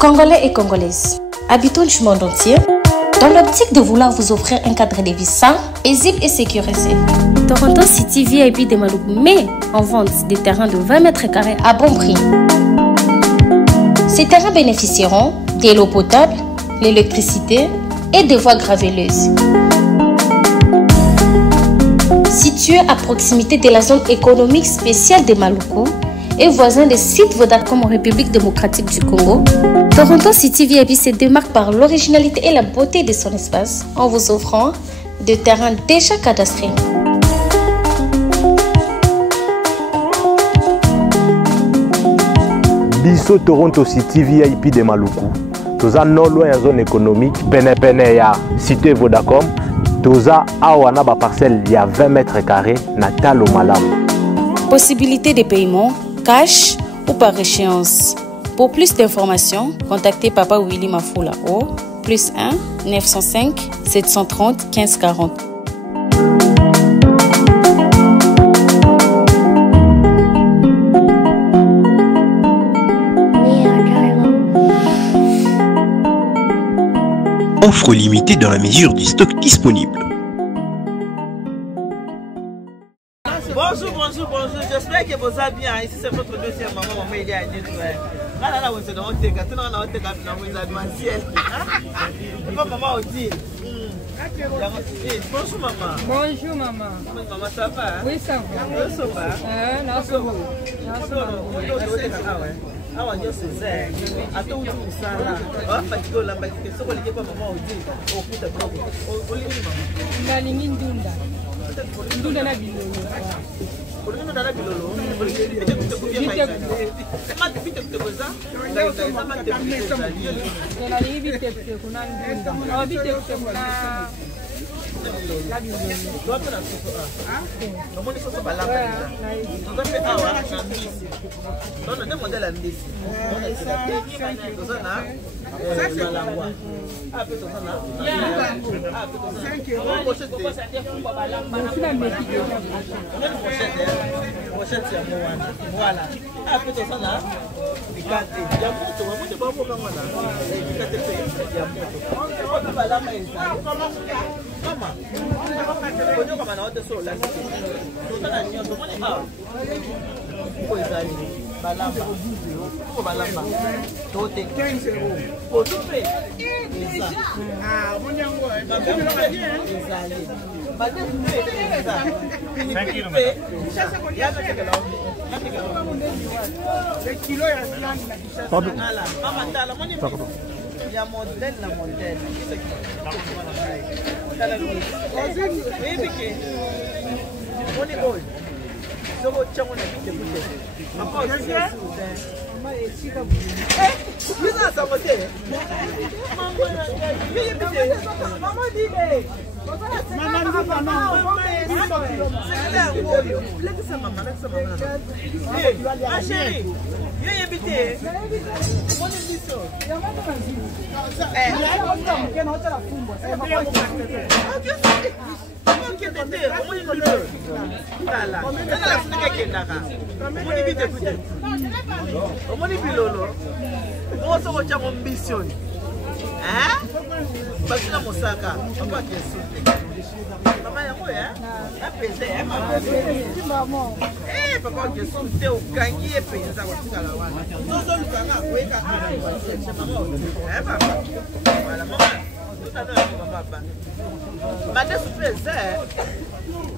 Congolais et Congolaises, habitants du monde entier, dans l'optique de vouloir vous offrir un cadre de vie sain, paisible et sécurisé, Toronto City VIP de Maluku met en vente des terrains de 20 mètres carrés à bon prix. Ces terrains bénéficieront de l'eau potable, l'électricité et des voies gravelleuses. Situé à proximité de la zone économique spéciale de Maluku et voisin des sites Vodacom en République démocratique du Congo, Toronto City VIP se démarque par l'originalité et la beauté de son espace en vous offrant des terrains déjà cadastrés. Biso Toronto City VIP de Maluku. Toza non loin en zone économique, pene ya cité Vodacom. Toza awana ba parcelle il y a 20 mètres carrés na talo malamu. Possibilité de paiement cash ou par échéance. Pour plus d'informations, contactez Papa Willy Mafoula au +1 905 730 1540. Offre limitée dans la mesure du stock disponible. Bonjour, j'espère que vous allez bien. Ici c'est votre deuxième maman, il est à Nice. Là, on se donne tout le monde a été maman aussi. Bonjour maman. Bonjour maman. Maman, ça va? Oui, ça va. Ça va? Là, c'est bon. Ah, on dit c'est ça. Attends, tu me sens là. On va faire tout là-bas. C'est ce qu'on dit, maman, on dit. On fout de propre. On lit maman. La ligne d'Unda. Ndunda na bilolo. Ndunda na bilolo.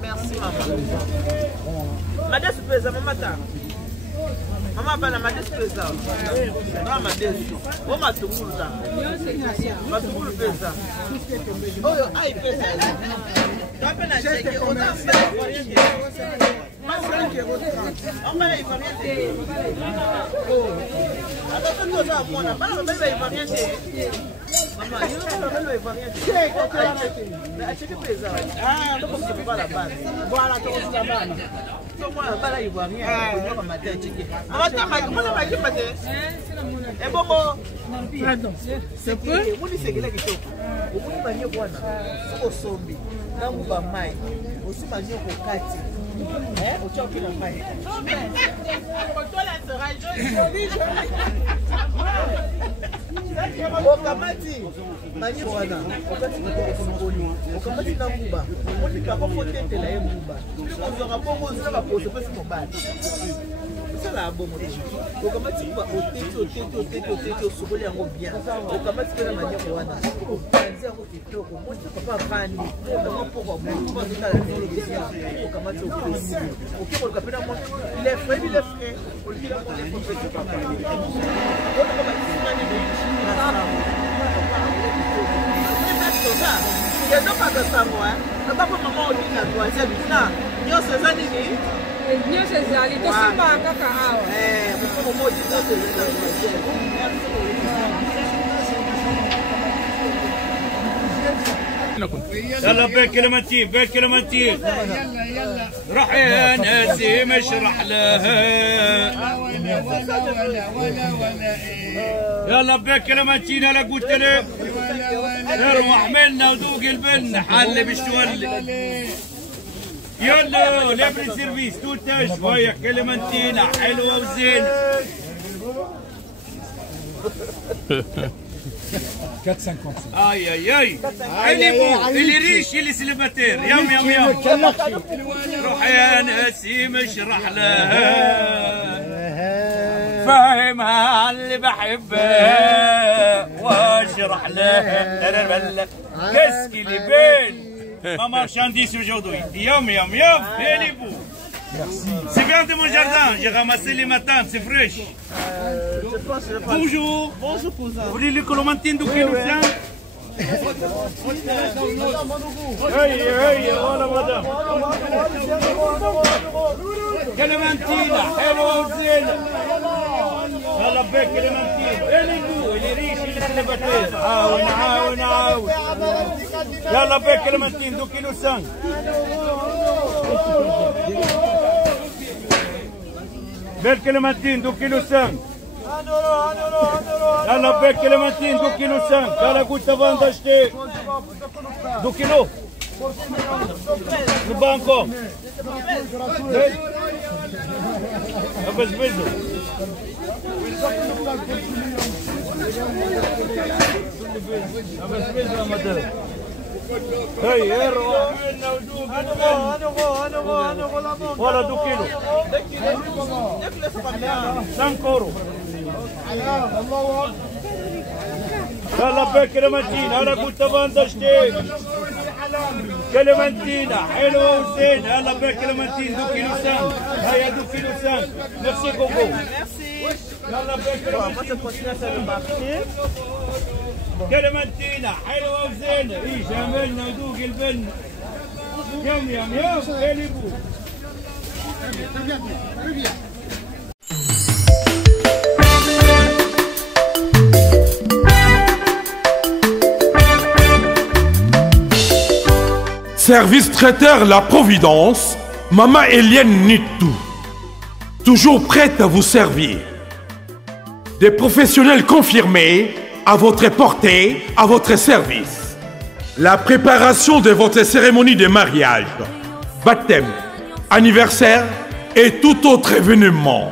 Merci maman. Madame Pesa, maman. Maman bana madesi pesa. Na madesi. O matungulu ta. Matungulu pesa. Oyo ai pesa. Kape na cheke ona pesa oriente. Amba i oriente. Oh. Ata to za mona, bana baba i oriente. Mama, yo okamati mani wana okati kokoni okamati na muba oni ka ko tetela ye muba ko zo bongo zina ba pose pese mobali c'est la bonne okamati muba otete osokoli yango bien okamati pena mani wana okanzi yango kitoko moti papa vani na poko mo ko zina la bien okamati okesi okiko kapena mo il est frais olika ko le professeur papa يلا بالكلمتين بالكلمتين روح يا ناسي مشرح لها يلا بالكلمتين انا قلت لك اروح منا وذوق البن حل بالشولي يلا لابري سيرفيس توتا شويه كلمتين حلوه وزينه 4,50. Aïe aïe aïe. Elle est beau, il est riche, il est célibataire. يم يم يم. روح يا ناسي مشرح لها فاهمها اللي بحبها واشرح لها qu'est-ce qu'il est belle. Ma marchandise aujourd'hui. Yum yum yum. Elle est beau. C'est bien de mon jardin, j'ai ramassé les matins, c'est fraîche. Bonjour. Bonjour cousin. Vous voulez les clémentines du kilo 5? Hey, voilà madame. Clémentine, hello Zéna. يلا بك كلمتين. Elle est beau, elle est riche, elle est célibataire. عاون. يلا بك كلمتين 2 كيلو 5. Belle clémentine, 2 kg 5. Yalla belle clémentine, 2 kg 5. Yalla goûte avant d'acheter. 2 kg. Le bas encore. Abes bezo. Abes bezo madame. Hey, voilà 2 kilos. 5 euros. يلا بك كلمتين انا كنت بان اشتري كلمتين حلوه وزين يلا بك كلمتين 2 كيلو 5 هيا 2 كيلو 5 ميرسي كوكو يلا بك كلمتين حلوه وزين اي جمالنا وذوق البن يم قلبوا Service traiteur La Providence, Maman Eliane Nitou. Toujours prête à vous servir. Des professionnels confirmés à votre portée, à votre service. La préparation de votre cérémonie de mariage, baptême, anniversaire et tout autre événement.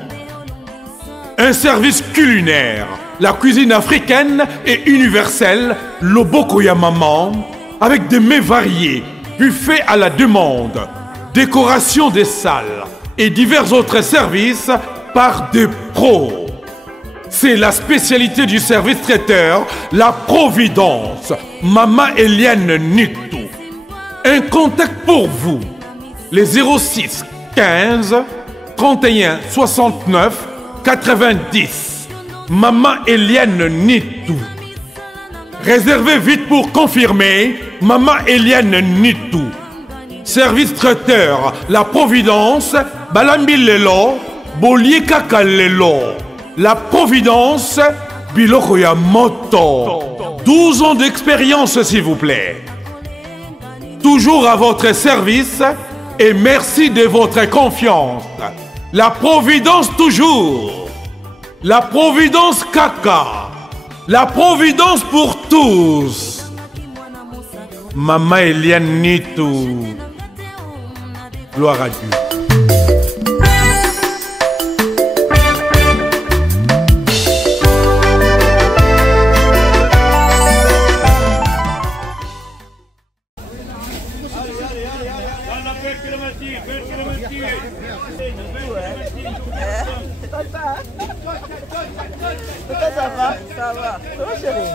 Un service culinaire, la cuisine africaine et universelle, Loboko ya Maman, avec des mets variés, buffet à la demande, décoration des salles et divers autres services par des pros. C'est la spécialité du service traiteur, La Providence, Maman Eliane Nitou. Un contact pour vous, les 06 15 31 69 90. Maman Eliane Nitou. Réservez vite pour confirmer, Maman Eliane Nitou. Service traiteur, La Providence, Balambi Lelo, Bolier Kaka Lelo. La Providence, Biloko ya moto. 12 ans d'expérience, s'il vous plaît. Toujours à votre service et merci de votre confiance. La Providence toujours. La Providence Kaka. La Providence pour tous. Maman Eliane Nitou. Gloire à Dieu. Ça va? Ça va. Ça va, chérie?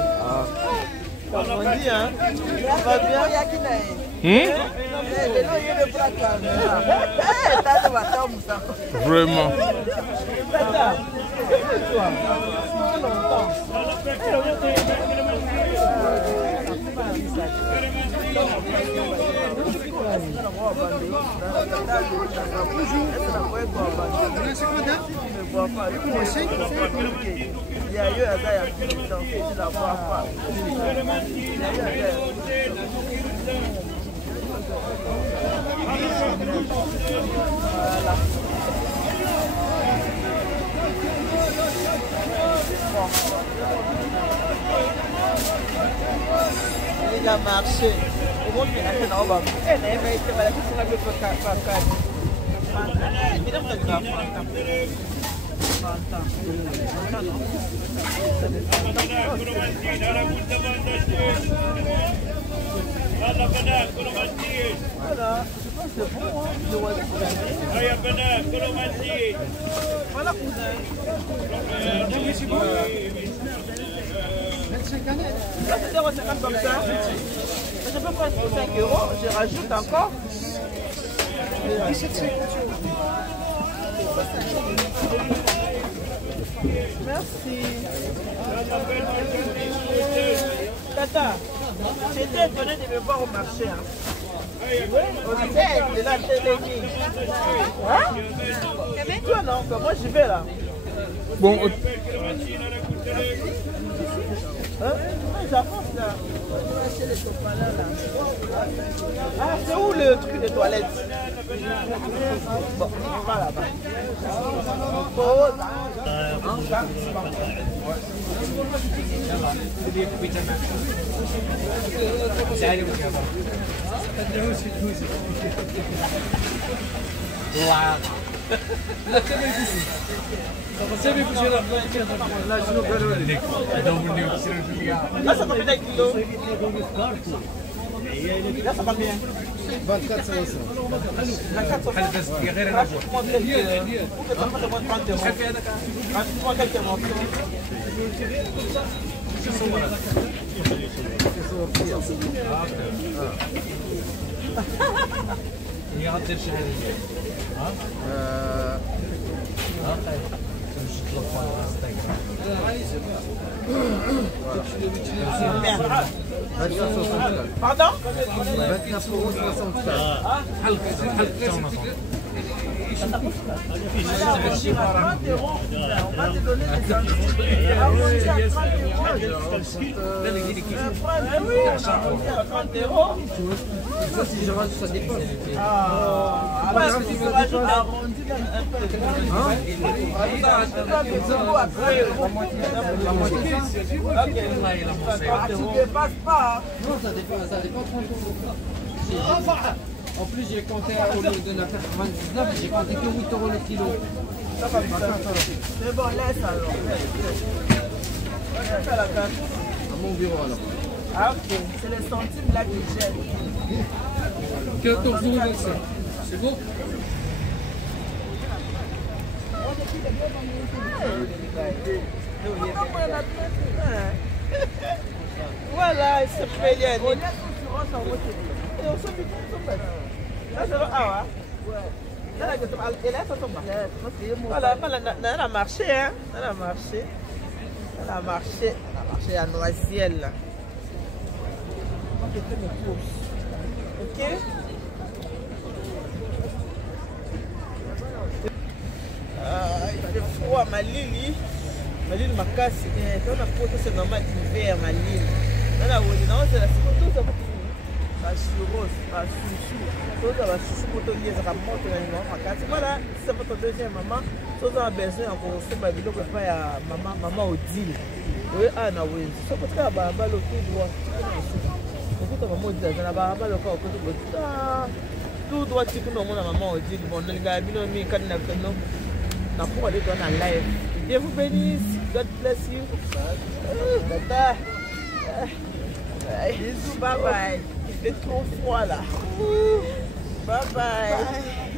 Comme on dit, hein? Ça va bien? Vraiment. Il a marché. Au moins, il a fait un homme. Elle a été malade sur la gauche. Là, c'est 0,50 comme ça. Je peux prendre 5 €, je rajoute encore. Merci. Tata, j'étais étonnée de me voir au marché. On disait, il est là, télémis. Hein? Toi, non, moi j'y vais là. Bon. J'avance là. Ah, c'est où le truc de toilette? Bon, on va là-bas. Là, ça combien de kilos? Là, ça combien? 24 500. 24 500. Rajoute-moi quelques... Pour que ça fasse au moins 30 €. Rajoute-moi quelques morceaux. Pardon? 24 si je rajoute, ça dépend. Non, ça dépend 30 €. En plus, j'ai compté au lieu de 99, j'ai compté que 8 € le kilo. C'est bon, laisse alors. Laisse à la carte. À mon bureau alors. Ah ok, c'est les centimes là qui gênent. 14 €, c'est bon? Voilà, c'est fait bien. Elle a marché, hein? Elle a marché. Elle a marché. Elle a marché à Noisiel. Ok? Il fait froid, ma Lili. Ma Lili, ma casse. C'est normal d'hiver, ma Lili. la wele na c'est la photo ça ba churros ba chouchou tout ça ba chouchou pour te lier ça monte na ngoma makati voilà c'est votre deuxième maman tout ça a besoin encore c'est ba biloko pa ya maman Odile oui ana wele ça peut être ba lo tout droit tout maman Odile na ba lo ko tout droit tu peux na maman Odile bon na nga bino mi kan na kono na pour aller dans la live. Dieu vous bénisse. God bless you. Tata. Bisous, bye bye. Il fait trop froid là. Bye bye.